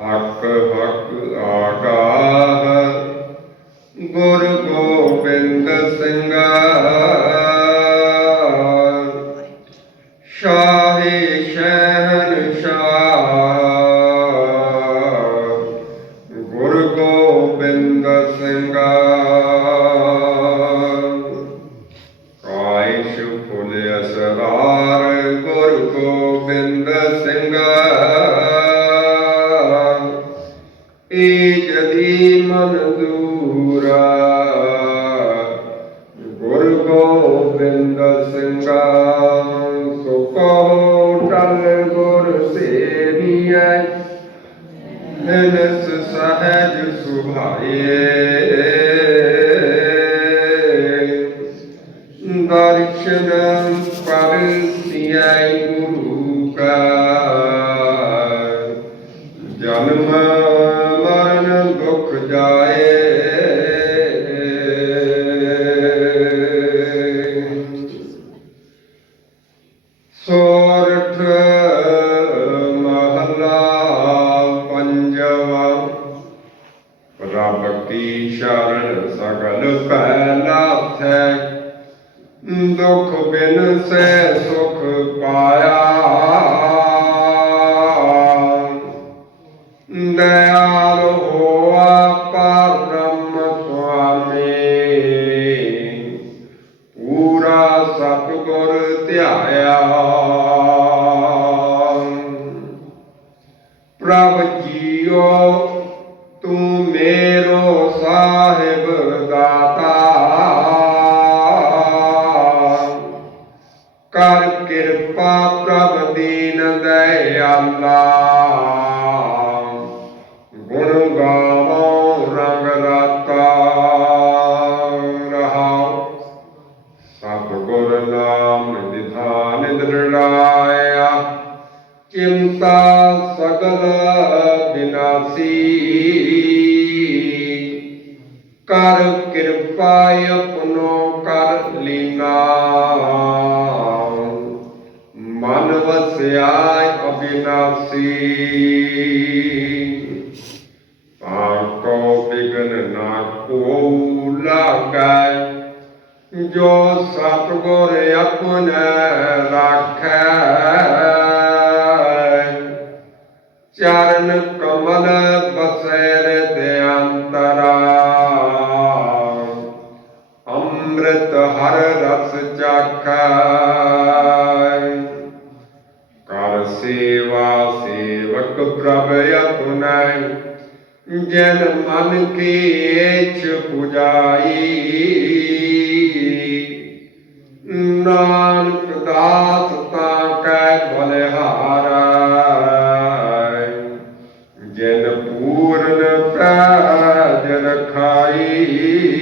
ਹਕ ਹਕ ਆਗਾਹ, ਗੁਰ ਗੋਬਿੰਦ ਸਿੰਘ। ਸ਼ਾਹੇ ਸ਼ਹਿਨਸ਼ਾਹ ਗੁਰ ਗੋਬਿੰਦ ਸਿੰਘ। ਕਾਇਸ਼ ਫੁੱਲ ਅਸਰਾਰ, ਗੁਰ ਗੋਬਿੰਦ ਸਿੰਘ। ਏ ਜਦੀ ਮਨਦੂਰਾ ਗੁਰ ਗੋਬਿੰਦ ਸਿੰਘਾ ਸੋ ਕਹੋ ਟਲ ਗੁਰ ਸੇਵੀਐ। ਹਨਸ ਸਹਜ ਸੁਭਾਏ ਦਰਸ਼ਨ ਪਰਸਿਐ ਗੁਰੂ ਕਾ। ਜਨਮ ਸਗਲ ਪੈ ਲਾਥੈ ਦੁਖ ਬਿਨ ਸੇ ਸੁਖ ਪਾਇਆ ਦਇਆਲ ਹੋਆ ਪਰਮ ਸੁਆਮੀ ਪੂਰਾ ਸਤਿਗੁਰ ਧਿਆਇਆ ਪ੍ਰਭ ਜੀਓ ਤੂੰ ਮੇ ਸਾਹਿਬ ਦਾਤਾ। ਕਰ ਕਿਰਪਾ ਪ੍ਰਭ ਦੀਨ ਦਇਆਲਾ। ਗੁਣ ਗਾਵੋ ਰੰਗ ਰਾਤਾ ਰਹਾਉ ਸਤਿਗੁਰ ਨਾਮ ਨਿਧਾਨ ਦ੍ਰਿੜਾਇਆ ਚਿੰਤਾ ਸਗਲ ਬਿਨਾਸੀ। ਕਰ ਕਿਰਪਾ ਆਪਣੋ ਕਰ ਲੀਨਾ ਮਨ ਵਸਿਆ ਅਬਿਨਾਸੀ। ਆਕੋ ਬਿਗਨ ਨਾ ਕੋ ਲਾਗੈ। ਜੋ ਸਤਿਗੁਰ ਆਪਣੇ ਰਾਖੈ। ਚਰਨ ਹਰ ਰਸ ਚਾਖੈ। ਕਰ ਸੇਵਾ ਸੇਵਕ ਪ੍ਰਭ ਆਪਣੈ ਜਨ ਮਨ ਕੀ ਏਛ ਪੁਜਾਈ। ਨਾਨਕ ਦਾਸ ਤਾ ਕੈ ਬਲਿਹਾਰਾ, ਜਿਨ ਪੂਰਨ ਪੈਜ ਰਖਾਈ।